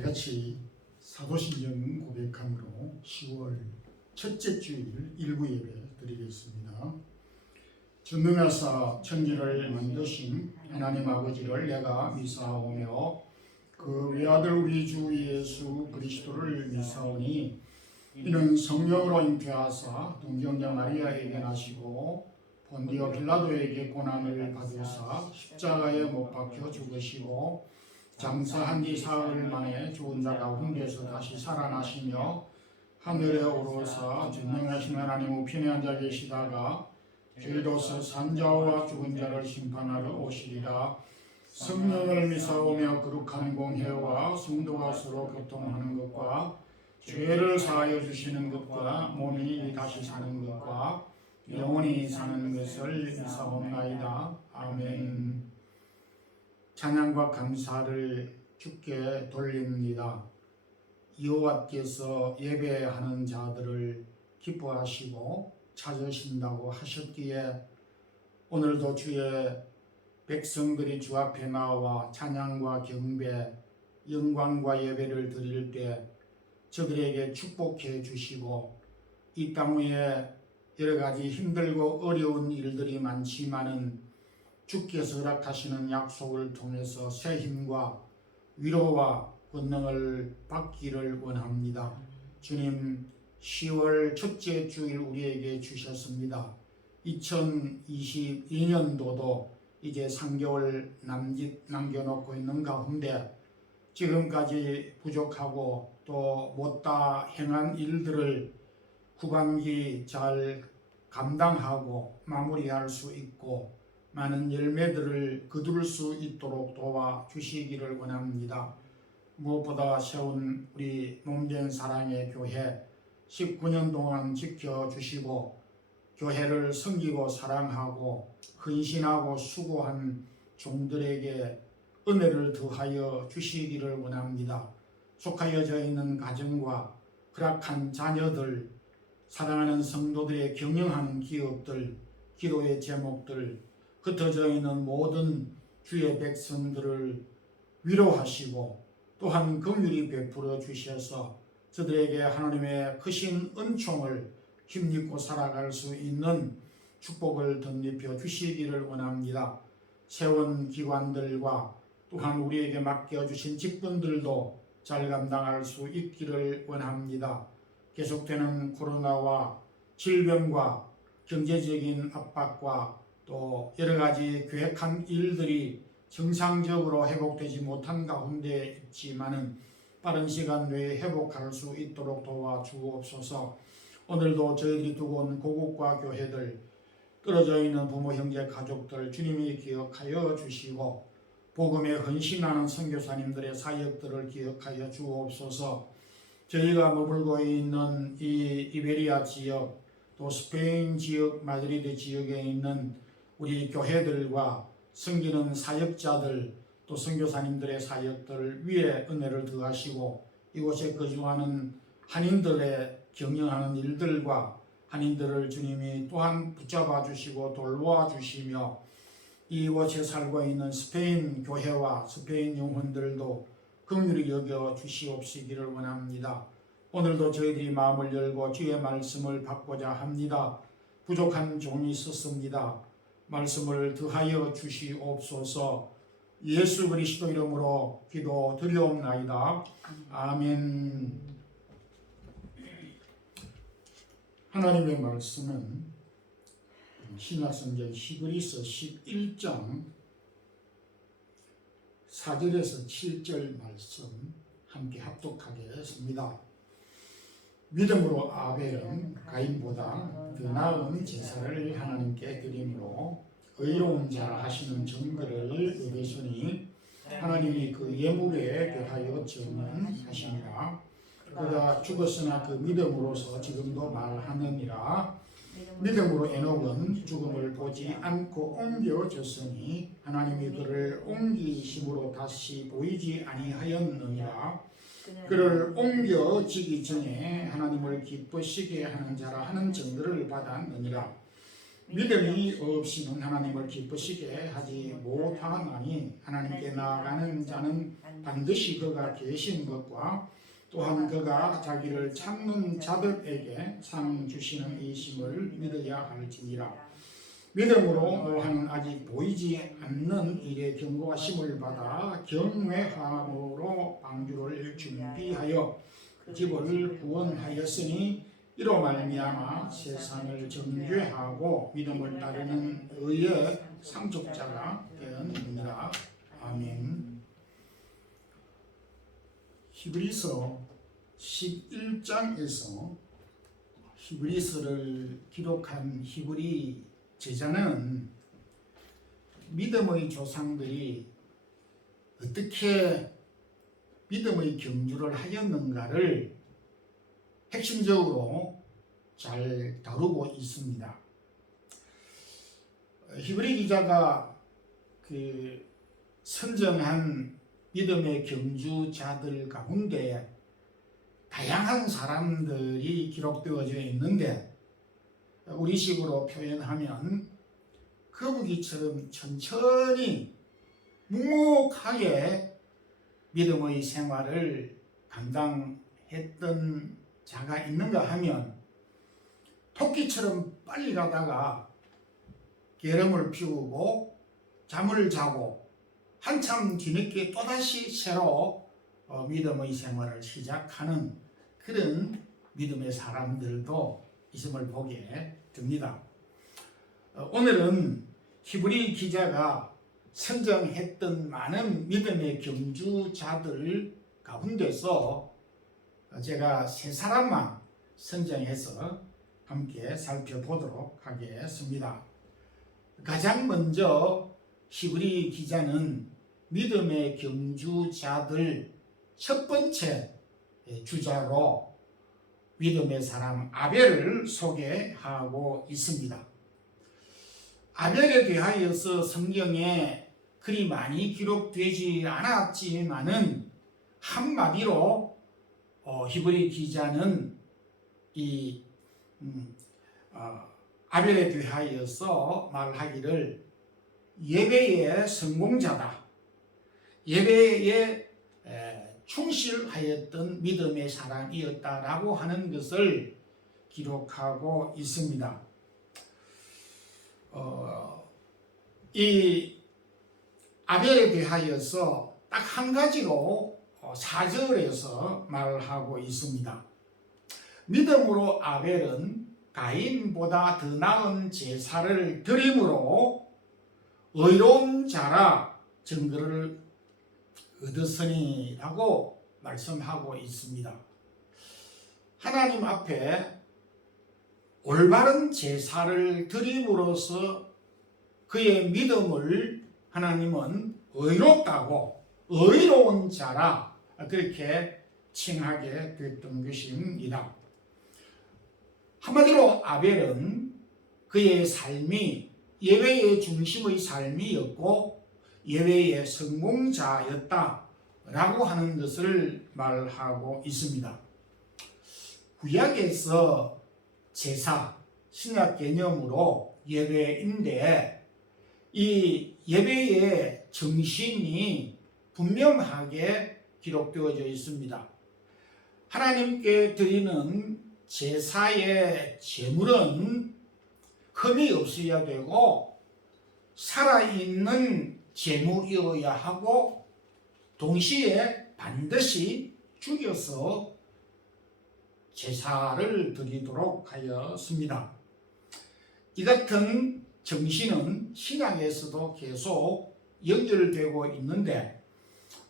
다같이 사도신경 고백함으로 10월 첫째 주일 일부 예배 드리겠습니다. 전능하사 천지를 만드신 하나님 아버지를 내가 미사오며 그 외아들 우리 주 예수 그리스도를 미사오니 이는 성령으로 잉태하사 동정녀 마리아에게 나시고 본디오 빌라도에게 고난을 받으사 십자가에 못 박혀 죽으시고 장사한 지 사흘 만에 죽은 자 가운데서 다시 살아나시며 하늘에 오르사 전능하신 하나님 우편에 앉아 계시다가 저희로서 산자와 죽은 자를 심판하러 오시리라. 성령을 미사오며 거룩한 공회와 성도가 서로 교통하는 것과 죄를 사하여 주시는 것과 몸이 다시 사는 것과 영원히 사는 것을 미사옵나이다. 아멘. 찬양과 감사를 주께 돌립니다. 여호와께서 예배하는 자들을 기뻐하시고 찾으신다고 하셨기에 오늘도 주의 백성들이 주 앞에 나와 찬양과 경배, 영광과 예배를 드릴 때 저들에게 축복해 주시고 이 땅 위에 여러 가지 힘들고 어려운 일들이 많지만은 주께서 허락하시는 약속을 통해서 새 힘과 위로와 권능을 받기를 원합니다. 주님 10월 첫째 주일 우리에게 주셨습니다. 2022년도도 이제 3개월 남겨놓고 있는 가운데 지금까지 부족하고 또 못다 행한 일들을 후반기 잘 감당하고 마무리할 수 있고 많은 열매들을 거둘 수 있도록 도와주시기를 원합니다. 무엇보다 세운 우리 몸된 사랑의 교회 19년 동안 지켜주시고 교회를 섬기고 사랑하고 헌신하고 수고한 종들에게 은혜를 더하여 주시기를 원합니다. 속하여져 있는 가정과 허락한 자녀들, 사랑하는 성도들의 경영하는 기업들, 기도의 제목들, 흩어져 있는 모든 주의 백성들을 위로하시고 또한 긍휼히 베풀어 주셔서 저들에게 하나님의 크신 은총을 힘입고 살아갈 수 있는 축복을 덧입혀 주시기를 원합니다. 세운 기관들과 또한 우리에게 맡겨주신 직분들도 잘 감당할 수 있기를 원합니다. 계속되는 코로나와 질병과 경제적인 압박과 또 여러 가지 계획한 일들이 정상적으로 회복되지 못한 가운데 있지만은 빠른 시간 내에 회복할 수 있도록 도와주옵소서. 오늘도 저희들이 두고 온 고국과 교회들, 떨어져 있는 부모, 형제, 가족들 주님이 기억하여 주시고 복음에 헌신하는 선교사님들의 사역들을 기억하여 주옵소서. 저희가 머물고 있는 이 이베리아 지역 또 스페인 지역 마드리드 지역에 있는 우리 교회들과 섬기는 사역자들 또 선교사님들의 사역들 위에 은혜를 더하시고 이곳에 거주하는 한인들의 경영하는 일들과 한인들을 주님이 또한 붙잡아 주시고 돌보아 주시며 이곳에 살고 있는 스페인 교회와 스페인 영혼들도 긍휼히 여겨 주시옵시기를 원합니다. 오늘도 저희들이 마음을 열고 주의 말씀을 받고자 합니다. 부족한 종이 있었습니다. 말씀을 더하여 주시옵소서. 예수 그리스도 이름으로 기도 드리옵나이다. 아멘. 하나님의 말씀은 신약성경 히브리서 11장 4절에서 7절 말씀 함께 합독하게 했습니다. 믿음으로 아벨은 가인보다 더 나은 제사를 하나님께 드림으로 의로운 자 하시는 증거를 얻으시니 하나님이 그 예물에 대하여 증언하시니라. 그가 죽었으나 그 믿음으로서 지금도 말하느니라. 믿음으로 에녹은 죽음을 보지 않고 옮겨졌으니 하나님이 그를 옮기심으로 다시 보이지 아니하였느니라. 그를 옮겨지기 전에 하나님을 기쁘시게 하는 자라 하는 증거를 받았느니라. 믿음이 없이는 하나님을 기쁘시게 하지 못하나니 하나님께 나아가는 자는 반드시 그가 계신 것과 또한 그가 자기를 찾는 자들에게 상 주시는 이심을 믿어야 할지니라. 믿음으로 노아는 아직 보이지 않는 일에 경고하심을 받아 경외함으로 방주를 준비하여 집을 구원하였으니 이로 말미암아 세상을 정죄하고 믿음을 따르는 의의 상속자가 되었느니라. 아멘. 히브리서 11장에서 히브리서를 기록한 히브리 제자는 믿음의 조상들이 어떻게 믿음의 경주를 하였는가를 핵심적으로 잘 다루고 있습니다. 히브리 기자가 그 선정한 믿음의 경주자들 가운데 다양한 사람들이 기록되어져 있는데 우리식으로 표현하면 거북이처럼 천천히 묵묵하게 믿음의 생활을 감당했던 자가 있는가 하면 토끼처럼 빨리 가다가 게으름을 피우고 잠을 자고 한참 뒤늦게 또다시 새로 믿음의 생활을 시작하는 그런 믿음의 사람들도 있음을 보게 됩니다. 오늘은 히브리 기자가 선정했던 많은 믿음의 경주자들 가운데서 제가 세 사람만 선정해서 함께 살펴보도록 하겠습니다. 가장 먼저 히브리 기자는 믿음의 경주자들 첫 번째 주자로 믿음의 사람 아벨을 소개하고 있습니다. 아벨에 대하여서 성경에 그리 많이 기록되지 않았지만은 한마디로 히브리 기자는 이 아벨에 대하여서 말하기를 예배의 성공자다. 예배에 충실하였던 믿음의 사람이었다라고 하는 것을 기록하고 있습니다. 이 아벨에 대하여서 딱 한 가지로 4절에서 말하고 있습니다. 믿음으로 아벨은 가인보다 더 나은 제사를 드림으로 의로운 자라 증거를 얻었으니 라고 말씀하고 있습니다. 하나님 앞에 올바른 제사를 드림으로써 그의 믿음을 하나님은 의롭다고 의로운 자라 그렇게 칭하게 됐던 것입니다. 한마디로 아벨은 그의 삶이 예배의 중심의 삶이었고 예배의 성공자였다라고 하는 것을 말하고 있습니다. 구약에서 제사, 신약 개념으로 예배인데 이 예배의 정신이 분명하게 기록되어져 있습니다. 하나님께 드리는 제사의 제물은 흠이 없어야 되고 살아있는 제물이어야 하고 동시에 반드시 죽여서 제사를 드리도록 하였습니다. 이 같은 정신은 신약에서도 계속 연결되고 있는데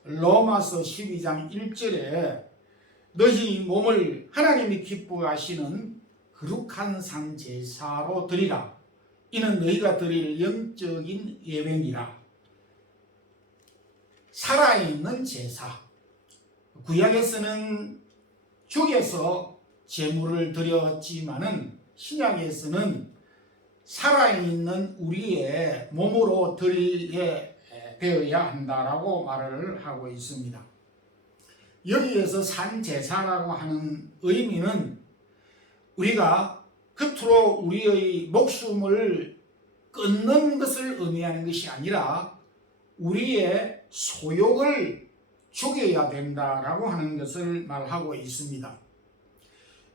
로마서 12장 1절에 너희 몸을 하나님이 기뻐하시는 거룩한 산 제사로 드리라. 이는 너희가 드릴 영적인 예배니라. 살아있는 제사. 구약에서는 죽여서 제물을 드렸지만은 신약에서는 살아있는 우리의 몸으로 드리게 되어야 한다라고 말을 하고 있습니다. 여기에서 산 제사라고 하는 의미는 우리가 겉으로 우리의 목숨을 끊는 것을 의미하는 것이 아니라 우리의 소욕을 죽여야 된다라고 하는 것을 말하고 있습니다.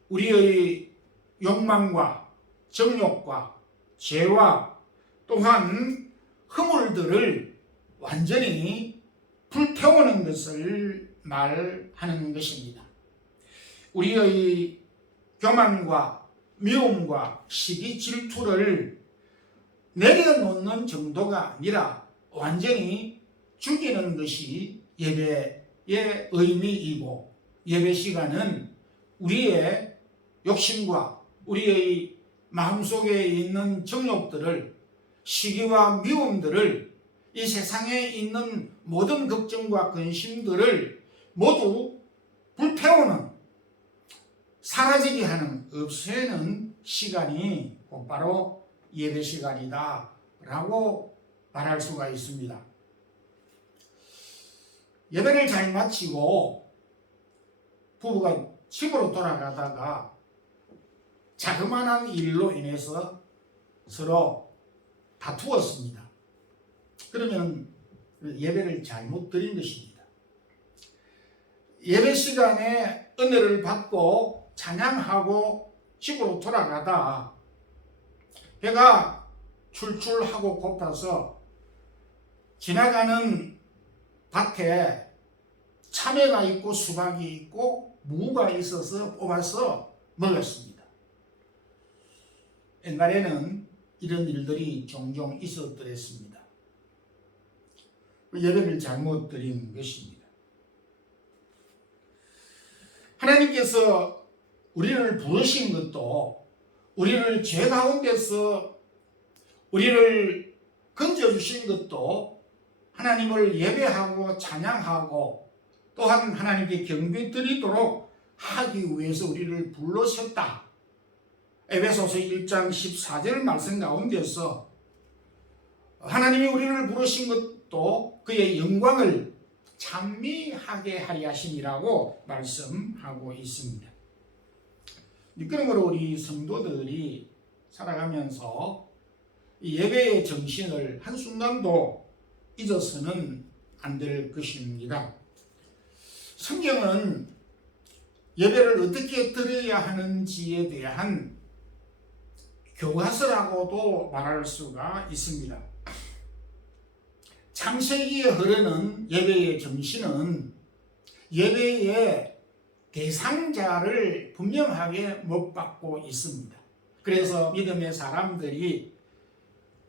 우리의 욕망과 정욕과 죄와 또한 허물들을 완전히 불태우는 것을 말하는 것입니다. 우리의 교만과 미움과 시기 질투를 내려놓는 정도가 아니라 완전히 죽이는 것이 예배의 의미이고, 예배 시간은 우리의 욕심과 우리의 마음속에 있는 정욕들을, 시기와 미움들을, 이 세상에 있는 모든 걱정과 근심들을 모두 불태우는, 사라지게 하는, 없애는 시간이 곧바로 예배 시간이다 라고 말할 수가 있습니다. 예배를 잘 마치고 부부가 집으로 돌아가다가 자그마한 일로 인해서 서로 다투었습니다. 그러면 예배를 잘못 드린 것입니다. 예배 시간에 은혜를 받고 찬양하고 집으로 돌아가다 배가 출출하고 고파서 지나가는 밭에 참외가 있고 수박이 있고 무가 있어서 뽑아서 먹었습니다. 옛날에는 이런 일들이 종종 있었더랬습니다. 예배를 잘못 드린 것입니다. 하나님께서 우리를 부르신 것도, 우리를 죄 가운데서 우리를 건져주신 것도 하나님을 예배하고 찬양하고 또한 하나님께 경배 드리도록 하기 위해서 우리를 불러셨다. 에베소서 1장 14절 말씀 가운데서 하나님이 우리를 부르신 것도 그의 영광을 찬미하게 하려 하심이라고 말씀하고 있습니다. 그러므로 우리 성도들이 살아가면서 이 예배의 정신을 한순간도 잊어서는 안 될 것입니다. 성경은 예배를 어떻게 드려야 하는지에 대한 교과서라고도 말할 수가 있습니다. 창세기에 흐르는 예배의 정신은 예배의 대상자를 분명하게 못 받고 있습니다. 그래서 믿음의 사람들이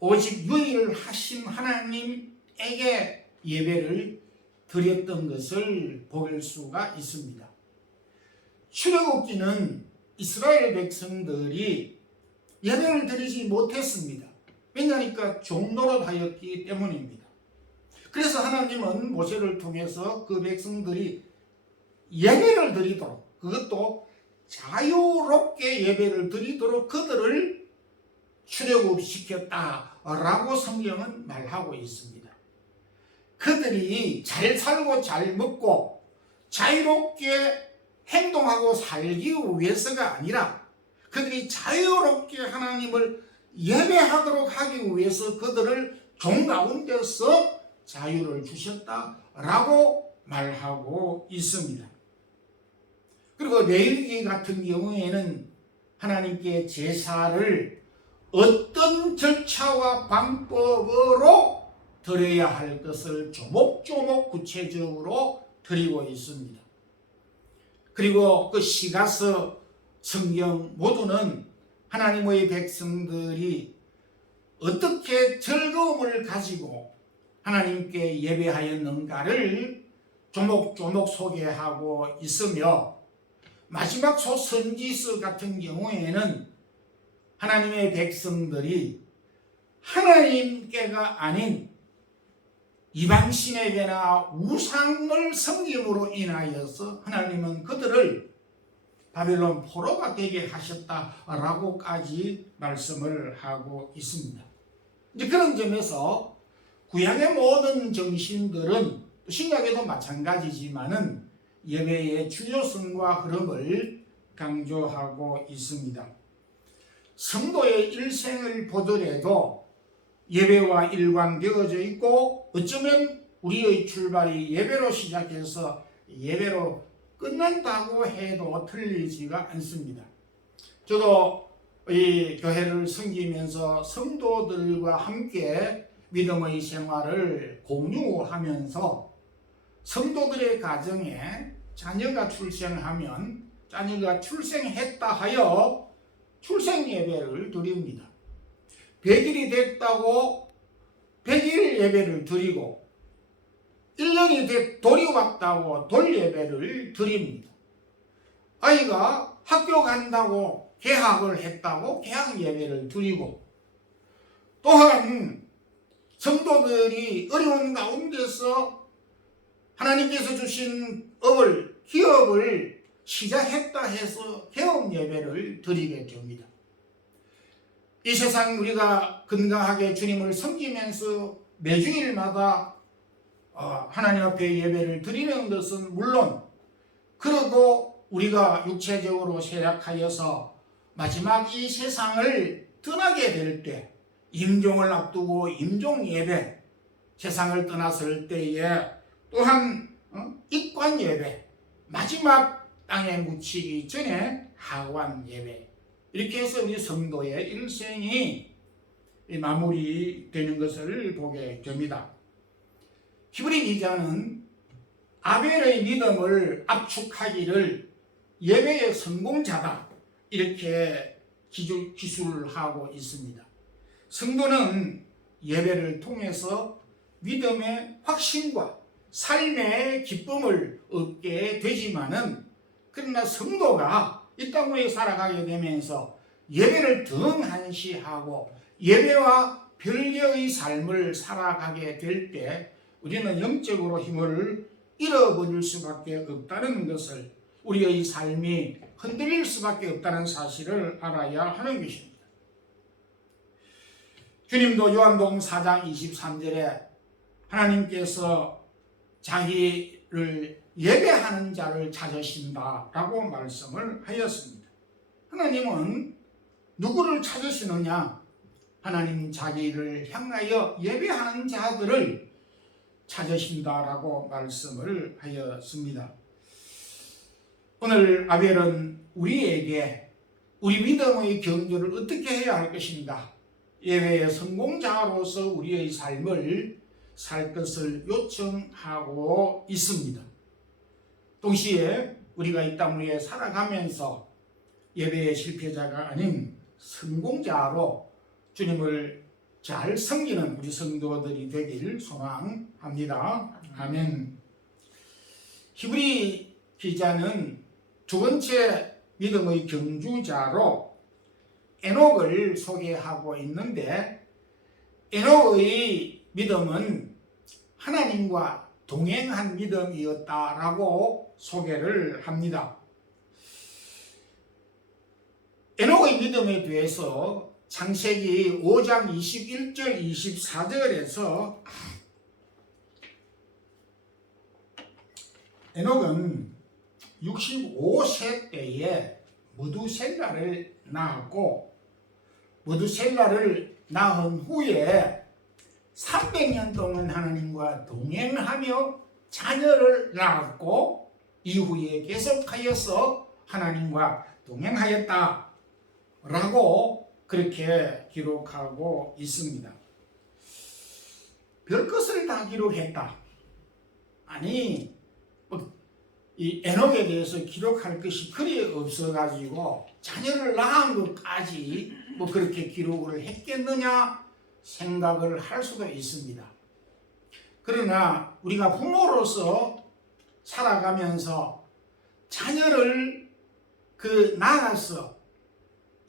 오직 유일하신 하나님에게 예배를 드렸던 것을 볼 수가 있습니다. 출애굽기는 이스라엘 백성들이 예배를 드리지 못했습니다. 왜냐하니까 종노릇하였기 때문입니다. 그래서 하나님은 모세를 통해서 그 백성들이 예배를 드리도록, 그것도 자유롭게 예배를 드리도록 그들을 출애굽시켰다라고 성경은 말하고 있습니다. 그들이 잘 살고 잘 먹고 자유롭게 행동하고 살기 위해서가 아니라 그들이 자유롭게 하나님을 예배하도록 하기 위해서 그들을 종 가운데서 자유를 주셨다라고 말하고 있습니다. 그리고 레위기 같은 경우에는 하나님께 제사를 어떤 절차와 방법으로 드려야 할 것을 조목조목 구체적으로 드리고 있습니다. 그리고 그 시가서, 성경 모두는 하나님의 백성들이 어떻게 즐거움을 가지고 하나님께 예배하였는가를 조목조목 소개하고 있으며, 마지막 소선지서 같은 경우에는 하나님의 백성들이 하나님께가 아닌 이방신에게나 우상을 섬김으로 인하여서 하나님은 그들을 바벨론 포로가 되게 하셨다라고까지 말씀을 하고 있습니다. 이제 그런 점에서 구약의 모든 정신들은 신약에도 마찬가지지만은 예배의 중요성과 흐름을 강조하고 있습니다. 성도의 일생을 보더라도 예배와 일관되어져 있고 어쩌면 우리의 출발이 예배로 시작해서 예배로 끝난다고 해도 틀리지가 않습니다. 저도 이 교회를 섬기면서 성도들과 함께 믿음의 생활을 공유하면서 성도들의 가정에 자녀가 출생하면 자녀가 출생했다 하여 출생 예배를 드립니다. 100일이 됐다고 100일 예배를 드리고 1년이 돌이 왔다고 돌 예배를 드립니다. 아이가 학교 간다고 개학을 했다고 개학 예배를 드리고 또한 성도들이 어려운 가운데서 하나님께서 주신 기업을 시작했다 해서 개업 예배를 드리게 됩니다. 이 세상 우리가 건강하게 주님을 섬기면서 매주일마다 하나님 앞에 예배를 드리는 것은 물론 그러고 우리가 육체적으로 쇠약하여서 마지막 이 세상을 떠나게 될 때 임종을 앞두고 임종 예배, 세상을 떠났을 때에 또한 입관 예배, 마지막 땅에 묻히기 전에 하관 예배, 이렇게 해서 우리 성도의 일생이 마무리되는 것을 보게 됩니다. 히브리 기자는 아벨의 믿음을 압축하기를 예배의 성공자다 이렇게 기술하고 있습니다. 성도는 예배를 통해서 믿음의 확신과 삶의 기쁨을 얻게 되지만은 그러나 성도가 이 땅에 살아가게 되면서 예배를 등한시하고 예배와 별개의 삶을 살아가게 될 때 우리는 영적으로 힘을 잃어버릴 수밖에 없다는 것을, 우리의 삶이 흔들릴 수밖에 없다는 사실을 알아야 하는 것입니다. 주님도 요한복음 4장 23절에 하나님께서 자기를 예배하는 자를 찾으신다라고 말씀을 하였습니다. 하나님은 누구를 찾으시느냐? 하나님 자기를 향하여 예배하는 자들을 찾으신다라고 말씀을 하였습니다. 오늘 아벨은 우리에게 우리 믿음의 경주를 어떻게 해야 할 것인가, 예배의 성공자로서 우리의 삶을 살 것을 요청하고 있습니다. 동시에 우리가 이 땅 위에 살아가면서 예배의 실패자가 아닌 성공자로 주님을 잘 섬기는 우리 성도들이 되길 소망합니다. 아멘. 히브리 기자는 두 번째 믿음의 경주자로 에녹을 소개하고 있는데, 에녹의 믿음은 하나님과 동행한 믿음이었다라고 소개를 합니다. 에녹의 믿음에 대해서 창세기 5장 21절 24절에서 에녹은 65세 때에 무두셀라를 낳았고, 무두셀라를 낳은 후에 300년 동안 하나님과 동행하며 자녀를 낳았고, 이후에 계속하여서 하나님과 동행하였다 라고 그렇게 기록하고 있습니다. 별것을 다 기록했다. 아니, 이 에녹에 대해서 기록할 것이 그리 없어가지고 자녀를 낳은 것까지 그렇게 기록을 했겠느냐 생각을 할 수도 있습니다. 그러나 우리가 부모로서 살아가면서 자녀를 낳아서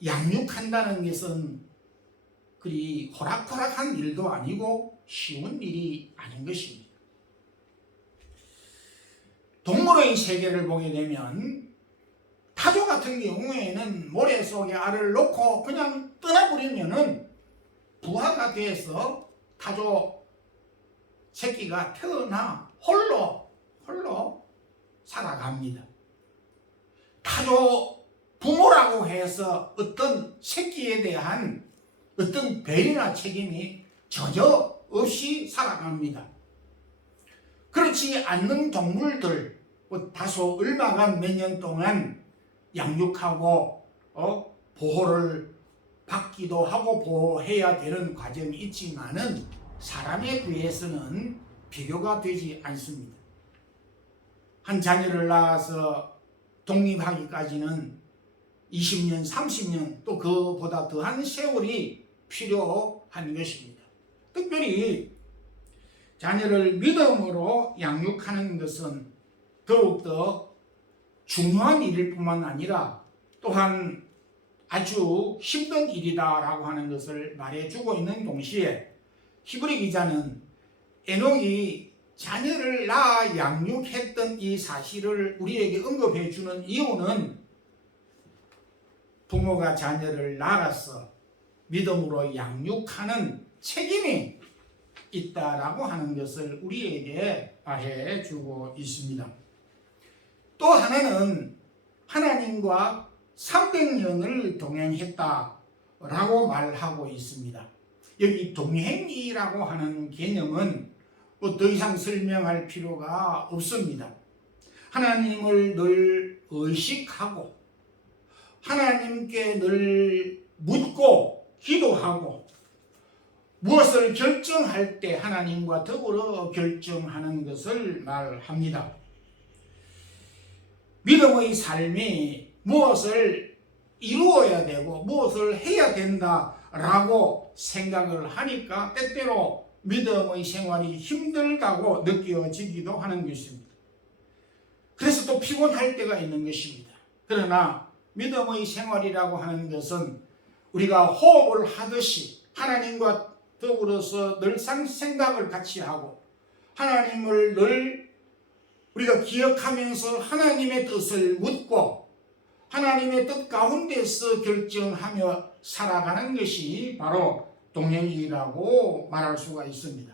양육한다는 것은 그리 호락호락한 일도 아니고 쉬운 일이 아닌 것입니다. 동물의 세계를 보게 되면 타조 같은 경우에는 모래 속에 알을 놓고 그냥 떠나버리면은 부화가 돼서 타조 새끼가 태어나 홀로 살아갑니다. 타조 부모라고 그렇다고 해서 어떤 새끼에 대한 어떤 배려나 책임이 전혀 없이 살아갑니다. 그렇지 않는 동물들, 다소 얼마간 몇 년 동안 양육하고 보호를 받기도 하고 보호해야 되는 과정이 있지만은 사람에 비해서는 비교가 되지 않습니다. 한 자녀를 낳아서 독립하기까지는 20년, 30년 또 그보다 더한 세월이 필요한 것입니다. 특별히 자녀를 믿음으로 양육하는 것은 더욱더 중요한 일일 뿐만 아니라 또한 아주 힘든 일이다라고 하는 것을 말해주고 있는 동시에 히브리 기자는 에녹이 자녀를 낳아 양육했던 이 사실을 우리에게 언급해 주는 이유는 부모가 자녀를 낳아서 믿음으로 양육하는 책임이 있다라고 하는 것을 우리에게 말해 주고 있습니다. 또 하나는 하나님과 300년을 동행했다라고 말하고 있습니다. 여기 동행이라고 하는 개념은 더 이상 설명할 필요가 없습니다. 하나님을 늘 의식하고 하나님께 늘 묻고 기도하고 무엇을 결정할 때 하나님과 더불어 결정하는 것을 말합니다. 믿음의 삶이 무엇을 이루어야 되고 무엇을 해야 된다라고 생각을 하니까 때때로 믿음의 생활이 힘들다고 느껴지기도 하는 것입니다. 그래서 또 피곤할 때가 있는 것입니다. 그러나 믿음의 생활이라고 하는 것은 우리가 호흡을 하듯이 하나님과 더불어서 늘상 생각을 같이 하고 하나님을 늘 우리가 기억하면서 하나님의 뜻을 묻고 하나님의 뜻 가운데서 결정하며 살아가는 것이 바로 동행이라고 말할 수가 있습니다.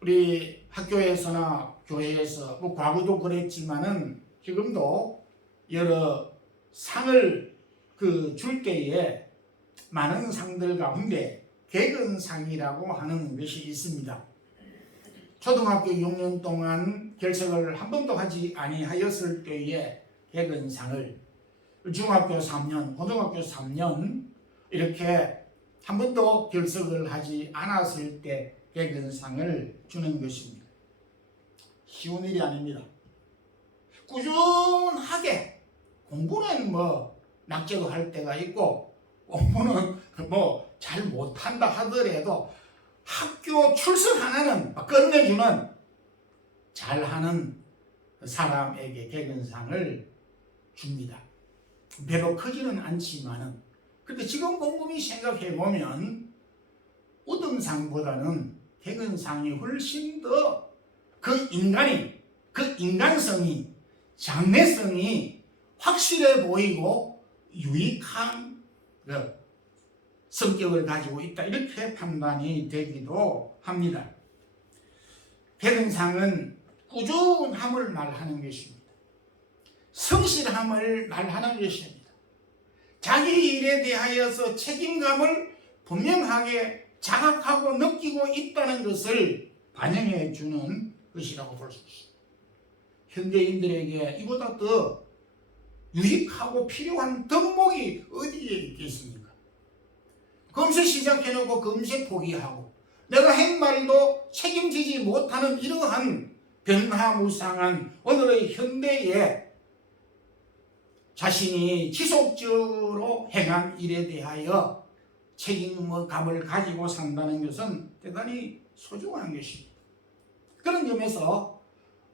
우리 학교에서나 교회에서 과거도 그랬지만은 지금도 여러 상을 줄 때에 많은 상들 가운데 개근상이라고 하는 것이 있습니다. 초등학교 6년 동안 결석을 한 번도 하지 아니하였을 때에 개근상을, 중학교 3년, 고등학교 3년 이렇게 한 번도 결석을 하지 않았을 때 개근상을 주는 것입니다. 쉬운 일이 아닙니다. 꾸준하게 공부는 낙제도 할 때가 있고 공부는 잘 못한다 하더라도 학교 출석 하나는 끝내주는 잘하는 사람에게 개근상을 줍니다. 별로 크지는 않지만은 그런데 지금 곰곰이 생각해 보면 우등상보다는 개근상이 훨씬 더 그 인간성이 장래성이 확실해 보이고 유익한 성격을 가지고 있다 이렇게 판단이 되기도 합니다. 개근상은 꾸준함을 말하는 것입니다. 성실함을 말하는 것입니다. 자기 일에 대하여서 책임감을 분명하게 자각하고 느끼고 있다는 것을 반영해 주는 것이라고 볼 수 있습니다. 현대인들에게 이보다 더 유익하고 필요한 덕목이 어디에 있겠습니까? 금세 시작해놓고 금세 포기하고 내가 한 말도 책임지지 못하는 이러한 변화무쌍한 오늘의 현대에 자신이 지속적으로 행한 일에 대하여 책임감을 가지고 산다는 것은 대단히 소중한 것입니다. 그런 점에서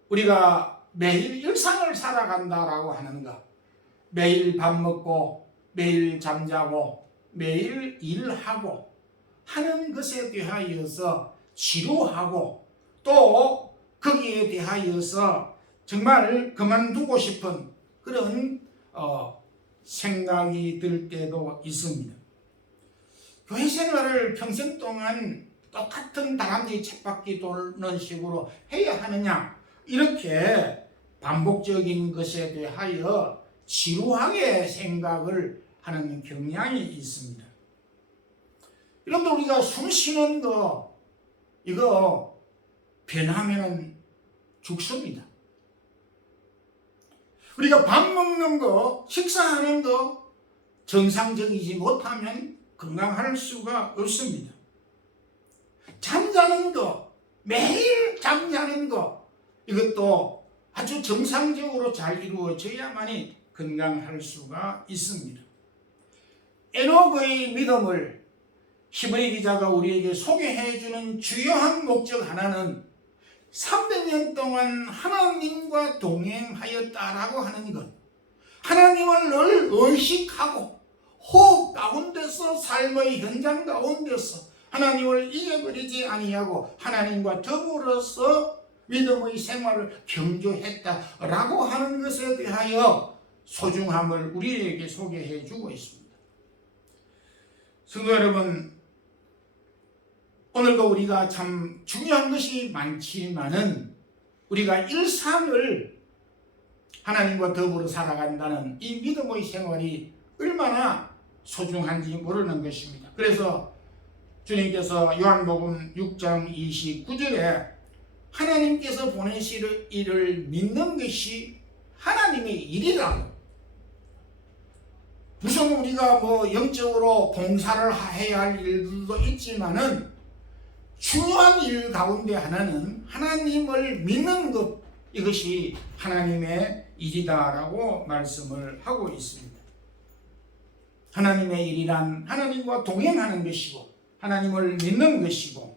우리가 매일 일상을 살아간다라고 하는 것, 매일 밥 먹고 매일 잠자고 매일 일하고 하는 것에 대하여서 지루하고 또 거기에 대하여서 정말 그만두고 싶은 그런 생각이 들 때도 있습니다. 교회 생활을 평생 동안 똑같은 다람쥐 쳇바퀴 도는 식으로 해야 하느냐 이렇게 반복적인 것에 대하여 지루하게 생각을 하는 경향이 있습니다. 여러분들 우리가 숨 쉬는 거 이거 변하면 죽습니다. 우리가 밥 먹는 거, 식사하는 거 정상적이지 못하면 건강할 수가 없습니다. 잠자는 거, 매일 잠자는 거 이것도 아주 정상적으로 잘 이루어져야만이 건강할 수가 있습니다. 에녹의 믿음을 히브리 기자가 우리에게 소개해주는 주요한 목적 하나는 300년 동안 하나님과 동행하였다라고 하는 것, 하나님을 늘 의식하고 호흡 가운데서 삶의 현장 가운데서 하나님을 잊어버리지 아니하고 하나님과 더불어서 믿음의 생활을 경주했다라고 하는 것에 대하여 소중함을 우리에게 소개해 주고 있습니다. 성도 여러분, 오늘도 우리가 참 중요한 것이 많지만은 우리가 일상을 하나님과 더불어 살아간다는 이 믿음의 생활이 얼마나 소중한지 모르는 것입니다. 그래서 주님께서 요한복음 6장 29절에 하나님께서 보내실 일을 믿는 것이 하나님의 일이라고. 무슨 우리가 영적으로 봉사를 해야 할 일들도 있지만은 중요한 일 가운데 하나는 하나님을 믿는 것, 이것이 하나님의 일이다라고 말씀을 하고 있습니다. 하나님의 일이란 하나님과 동행하는 것이고 하나님을 믿는 것이고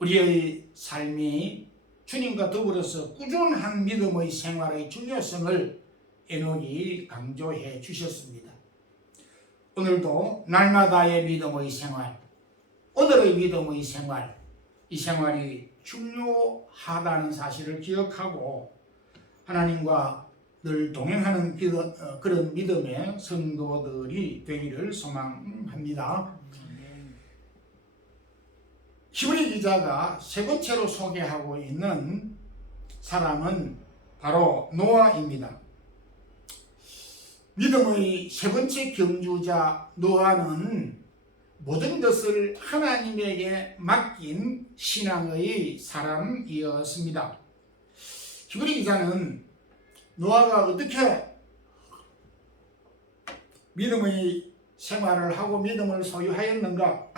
우리의 삶이 주님과 더불어서 꾸준한 믿음의 생활의 중요성을 에녹이 강조해 주셨습니다. 오늘도 날마다의 믿음의 생활, 오늘의 믿음의 생활, 이 생활이 중요하다는 사실을 기억하고 하나님과 늘 동행하는 그런 믿음의 성도들이 되기를 소망합니다. 히브리 기자가 세 번째로 소개하고 있는 사람은 바로 노아입니다. 믿음의 세 번째 경주자 노아는 모든 것을 하나님에게 맡긴 신앙의 사람이었습니다. 히브리 기자는 노아가 어떻게 믿음의 생활을 하고 믿음을 소유하였는가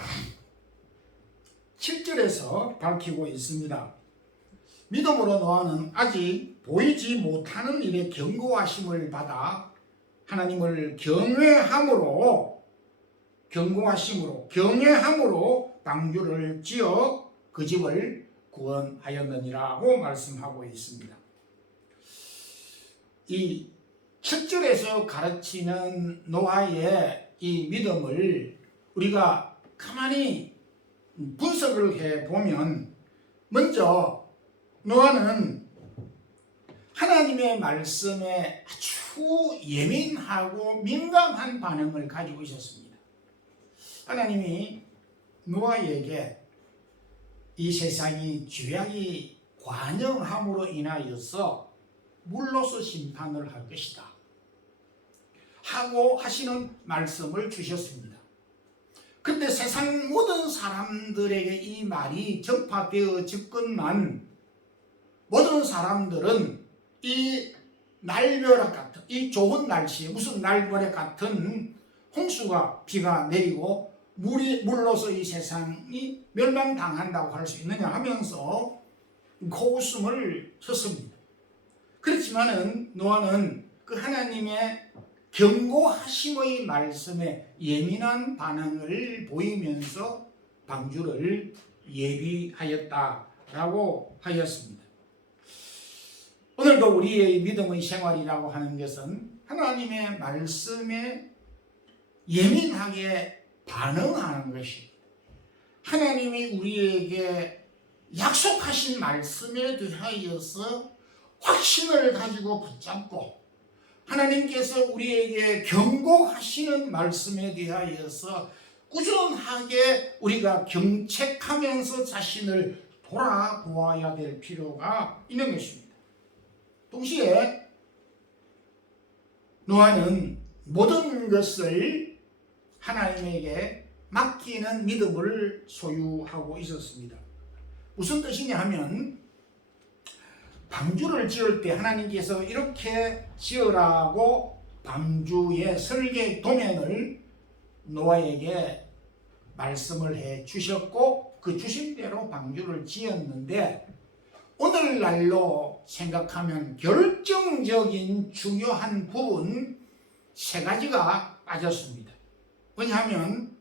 7절에서 밝히고 있습니다. 믿음으로 노아는 아직 보이지 못하는 일에 경고하심을 받아 하나님을 경외함으로 방주를 지어 그 집을 구원하였느니라고 말씀하고 있습니다. 이 7절에서 가르치는 노아의 이 믿음을 우리가 가만히 분석을 해보면 먼저 노아는 하나님의 말씀에 아주 예민하고 민감한 반응을 가지고 있었습니다. 하나님이 노아에게 이 세상이 죄악이 관영함으로 인하여서 물로서 심판을 할 것이다 하고 하시는 말씀을 주셨습니다. 그런데 세상 모든 사람들에게 이 말이 전파되어졌건만 모든 사람들은 이 날벼락 같은 이 좋은 날씨에 무슨 날벼락 같은 홍수가 비가 내리고 물로서 이 세상이 멸망당한다고 할 수 있느냐 하면서 고웃음을 쳤습니다. 그렇지만은 노아는 그 하나님의 경고하심의 말씀에 예민한 반응을 보이면서 방주를 예비하였다라고 하였습니다. 오늘도 우리의 믿음의 생활이라고 하는 것은 하나님의 말씀에 예민하게 반응하는 것입니다. 하나님이 우리에게 약속하신 말씀에 대하여서 확신을 가지고 붙잡고 하나님께서 우리에게 경고하시는 말씀에 대하여서 꾸준하게 우리가 경책하면서 자신을 돌아보아야 될 필요가 있는 것입니다. 동시에 노아는 모든 것을 하나님에게 맡기는 믿음을 소유하고 있었습니다. 무슨 뜻이냐 하면 방주를 지을 때 하나님께서 이렇게 지으라고 방주의 설계 도면을 노아에게 말씀을 해 주셨고 그 주신대로 방주를 지었는데 오늘날로 생각하면 결정적인 중요한 부분 세 가지가 빠졌습니다. 왜냐하면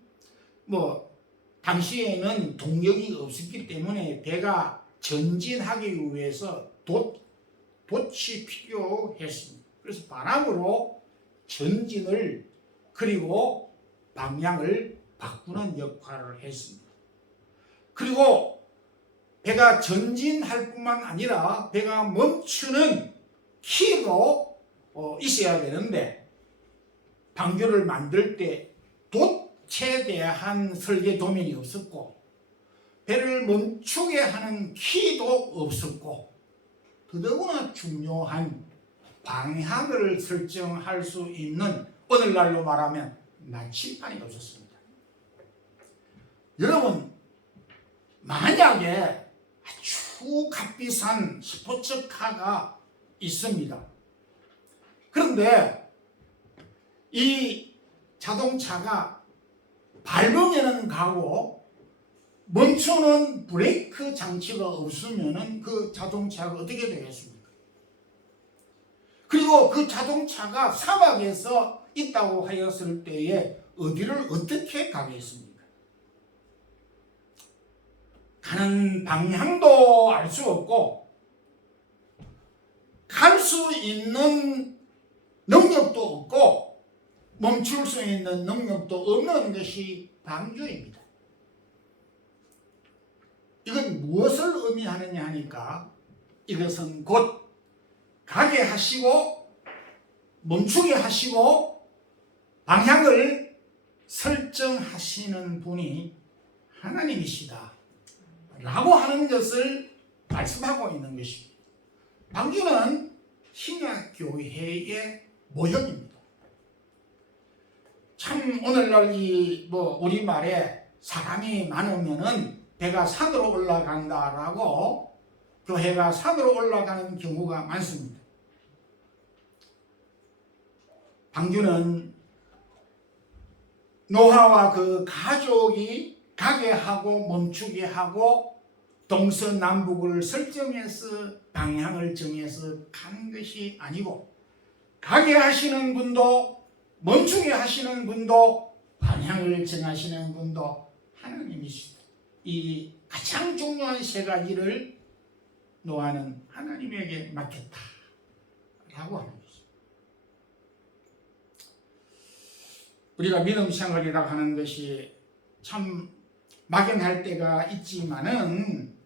당시에는 동력이 없었기 때문에 배가 전진하기 위해서 돛이 필요했습니다. 그래서 바람으로 전진을 그리고 방향을 바꾸는 역할을 했습니다. 그리고 배가 전진할 뿐만 아니라 배가 멈추는 키도 있어야 되는데 방주를 만들 때 돛에 대한 설계 도면이 없었고 배를 멈추게 하는 키도 없었고 더더구나 중요한 방향을 설정할 수 있는 오늘날로 말하면 나침반이 없었습니다. 여러분 만약에 아주 값비싼 스포츠카가 있습니다. 그런데 이 자동차가 밟으면 가고 멈추는 브레이크 장치가 없으면 그 자동차가 어떻게 되겠습니까? 그리고 그 자동차가 사막에서 있다고 하였을 때에 어디를 어떻게 가겠습니까? 가는 방향도 알 수 없고 갈 수 있는 능력도 없고 멈출 수 있는 능력도 없는 것이 방주입니다. 이건 무엇을 의미하느냐 하니까 이것은 곧 가게 하시고 멈추게 하시고 방향을 설정하시는 분이 하나님이시다 라고 하는 것을 말씀하고 있는 것입니다. 방주는 신약교회의 모형입니다. 참 오늘날 우리말에 사람이 많으면은 배가 산으로 올라간다라고 교회가 산으로 올라가는 경우가 많습니다. 방주는 노아와 그 가족이 가게 하고 멈추게 하고 동서남북을 설정해서 방향을 정해서 가는 것이 아니고 가게 하시는 분도 멈추게 하시는 분도 방향을 정하시는 분도 하나님이시다. 이 가장 중요한 세 가지를 노아는 하나님에게 맡겼다라고 하는 것입니다. 우리가 믿음 생활이라고 하는 것이 참 막연할 때가 있지만은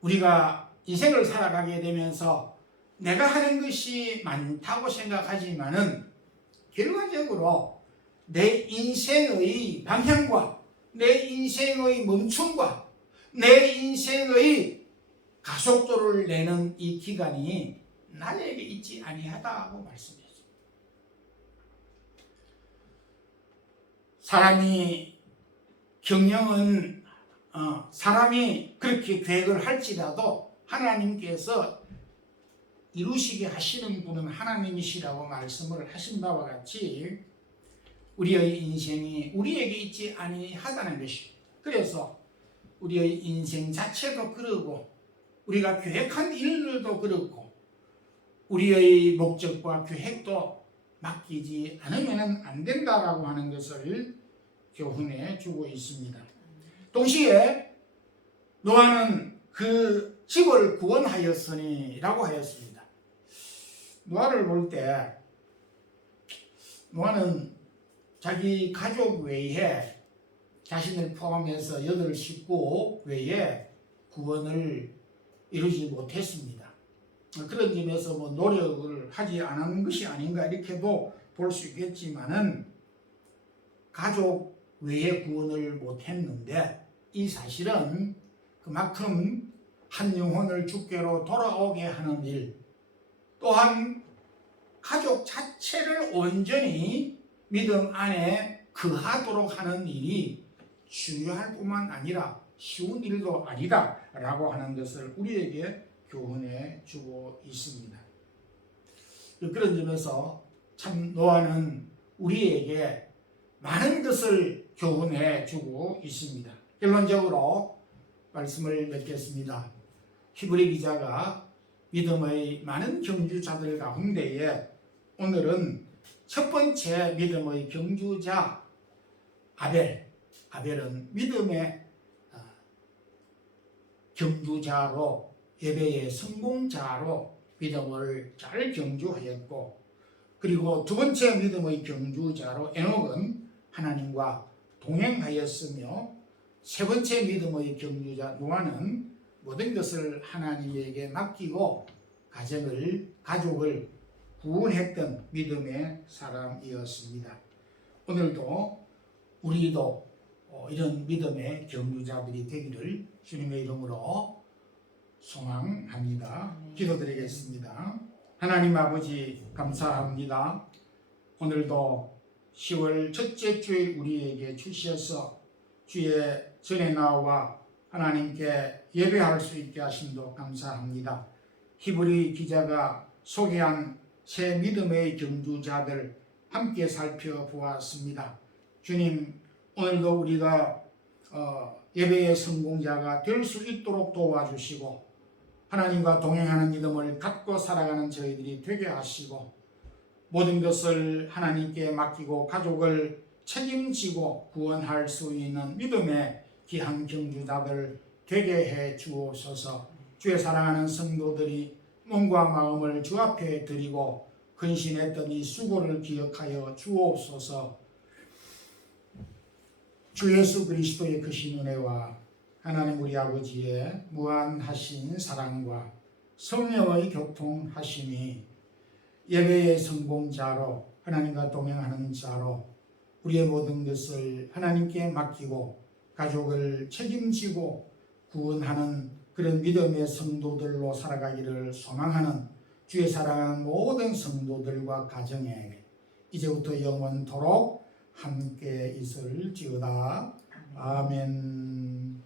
우리가 인생을 살아가게 되면서 내가 하는 것이 많다고 생각하지만은 결과적으로 내 인생의 방향과 내 인생의 멈춤과 내 인생의 가속도를 내는 이 기간이 나에게 있지 아니하다고 말씀했습니다. 사람이 경영은 사람이 그렇게 계획을 할지라도 하나님께서 이루시게 하시는 분은 하나님이시라고 말씀을 하신 바와 같이 우리의 인생이 우리에게 있지 아니하다는 것입니다. 그래서 우리의 인생 자체도 그러고 우리가 계획한 일들도 그렇고 우리의 목적과 계획도 맡기지 않으면 안 된다라고 하는 것을 교훈해 주고 있습니다. 동시에 노아는 그 집을 구원하였으니 라고 하였습니다. 노아를 볼 때 노아는 자기 가족 외에 자신을 포함해서 8 식구 외에 구원을 이루지 못했습니다. 그런 점에서 노력을 하지 않은 것이 아닌가 이렇게도 볼 수 있겠지만은 가족 외에 구원을 못했는데 이 사실은 그만큼 한 영혼을 주께로 돌아오게 하는 일 또한 가족 자체를 온전히 믿음 안에 거하도록 하는 일이 중요할 뿐만 아니라 쉬운 일도 아니다 라고 하는 것을 우리에게 교훈해 주고 있습니다. 그런 점에서 참 노아는 우리에게 많은 것을 교훈해 주고 있습니다. 결론적으로 말씀을 맺겠습니다. 히브리 기자가 믿음의 많은 경주자들 가운데에 오늘은 첫 번째 믿음의 경주자 아벨은 믿음의 경주자로 예배의 성공자로 믿음을 잘 경주하였고, 그리고 두 번째 믿음의 경주자로 에녹은 하나님과 동행하였으며, 세 번째 믿음의 경주자 노아는 모든 것을 하나님에게 맡기고 가족을 구원했던 믿음의 사람이었습니다. 오늘도 우리도 이런 믿음의 경주자들이 되기를 주님의 이름으로 소망합니다. 기도드리겠습니다. 하나님 아버지 감사합니다. 오늘도 10월 첫째 주일 우리에게 주셔서 주의 전에 나와 하나님께 예배할 수 있게 하심도 감사합니다. 히브리 기자가 소개한 새 믿음의 경주자들 함께 살펴보았습니다. 주님, 오늘도 우리가 예배의 성공자가 될 수 있도록 도와주시고 하나님과 동행하는 믿음을 갖고 살아가는 저희들이 되게 하시고 모든 것을 하나님께 맡기고 가족을 책임지고 구원할 수 있는 믿음의 귀한 경주자들 되게 해 주옵소서. 주의 사랑하는 성도들이 몸과 마음을 주 앞에 드리고 근신했던 이 수고를 기억하여 주옵소서. 주 예수 그리스도의 크신 은혜와 하나님 우리 아버지의 무한하신 사랑과 성령의 교통하심이 예배의 성공자로 하나님과 동행하는 자로 우리의 모든 것을 하나님께 맡기고 가족을 책임지고 구원하는 그런 믿음의 성도들로 살아가기를 소망하는 주의 사랑하는 모든 성도들과 가정에 이제부터 영원토록 함께 있을지어다. 아멘.